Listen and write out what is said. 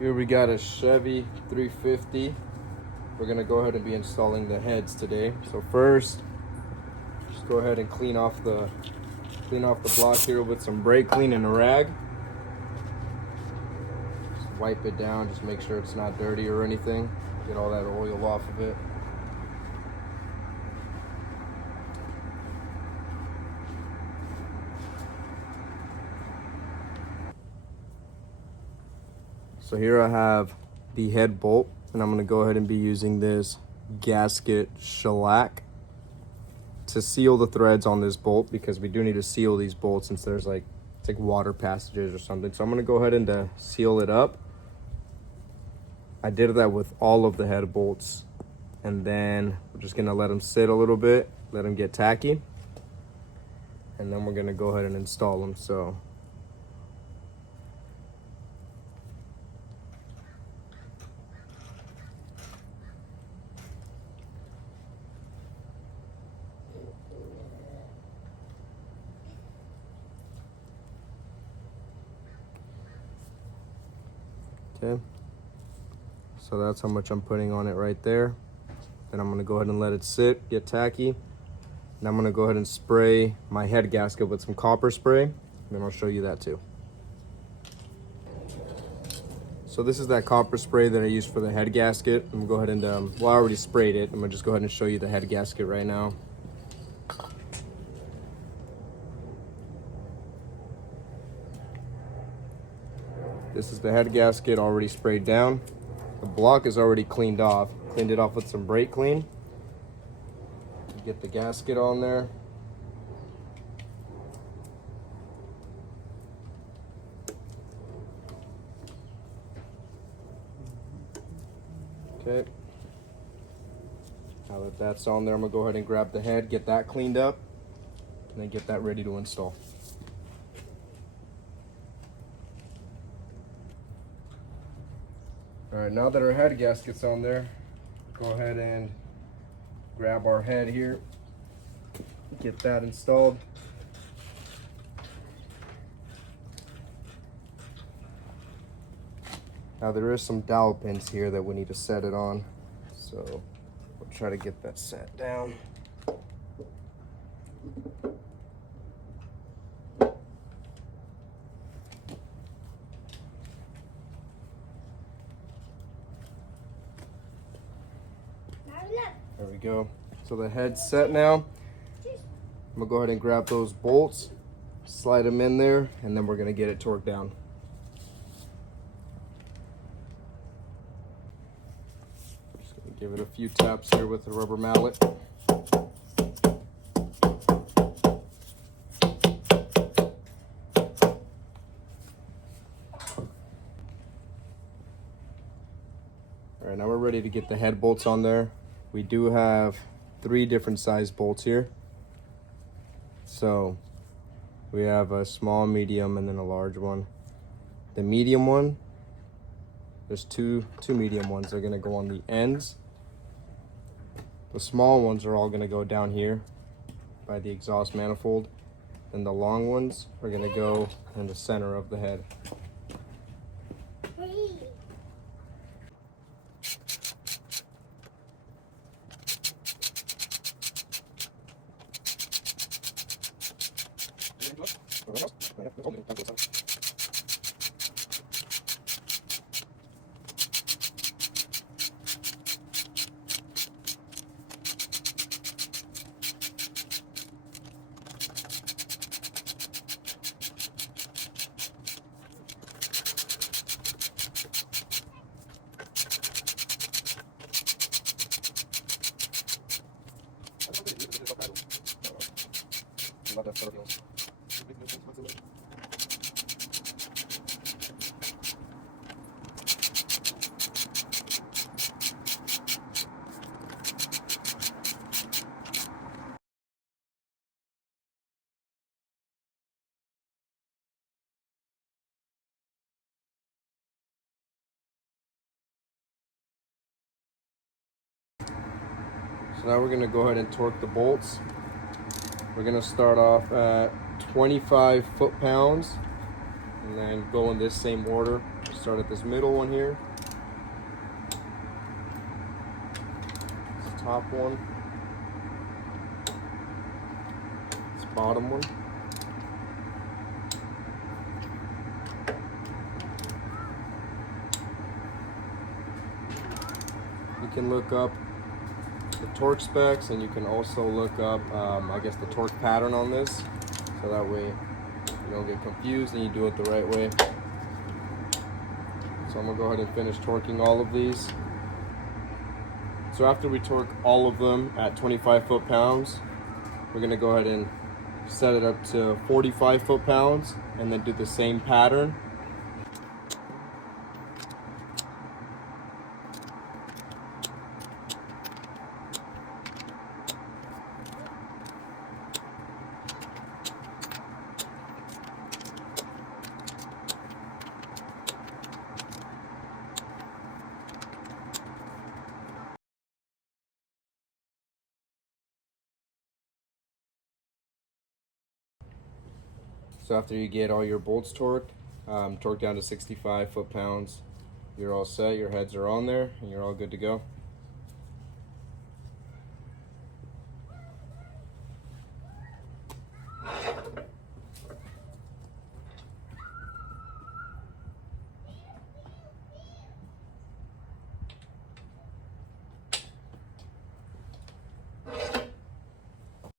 Here we got a Chevy 350. We're gonna go ahead and be installing the heads today. So first, just go ahead and clean off the block here with some brake clean and a rag. Just wipe it down, just make sure it's not dirty or anything. Get all that oil off of it. So here I have the head bolt, and I'm gonna go ahead and be using this gasket shellac to seal the threads on this bolt, because we do need to seal these bolts since there's it's like water passages or something. So I'm gonna go ahead and seal it up. I did that with all of the head bolts, and then we're just gonna let them sit a little bit, let them get tacky, and then we're gonna go ahead and install them. So okay, so that's how much I'm putting on it right there. Then I'm gonna go ahead and let it sit, get tacky. And I'm gonna go ahead and spray my head gasket with some copper spray, and then I'll show you that too. So this is that copper spray that I used for the head gasket. I'm gonna go ahead and, well, I already sprayed it. I'm gonna just go ahead and show you the head gasket right now. This is the head gasket already sprayed down. The block is already cleaned off. Cleaned it off with some brake clean. Get the gasket on there. Okay. Now that that's on there, I'm gonna go ahead and grab the head, get that cleaned up, and then get that ready to install. All right, now that our head gasket's on there, go ahead and grab our head here, get that installed. Now there is some dowel pins here that we need to set it on, so we'll try to get that set down. There we go. So the head's set now. I'm gonna go ahead and grab those bolts, slide them in there, and then we're gonna get it torqued down. Just gonna give it a few taps here with the rubber mallet. All right, now we're ready to get the head bolts on there. We do have 3 different size bolts here. So we have a small, medium, and then a large one. The medium one, there's two medium ones. They're gonna go on the ends. The small ones are all gonna go down here by the exhaust manifold. And the long ones are gonna go in the center of the head. So now we're gonna go ahead and torque the bolts. We're gonna start off at 25 foot-pounds and then go in this same order. start at this middle one here. This top one. This bottom one. You can look up the torque specs, and you can also look up, I guess, the torque pattern on this, so that way you don't get confused and you do it the right way. So I'm gonna go ahead and finish torquing all of these. So after we torque all of them at 25 foot-pounds, we're gonna go ahead and set it up to 45 foot-pounds and then do the same pattern. So after you get all your bolts torqued, torqued down to 65 foot-pounds, you're all set, your heads are on there, and you're all good to go.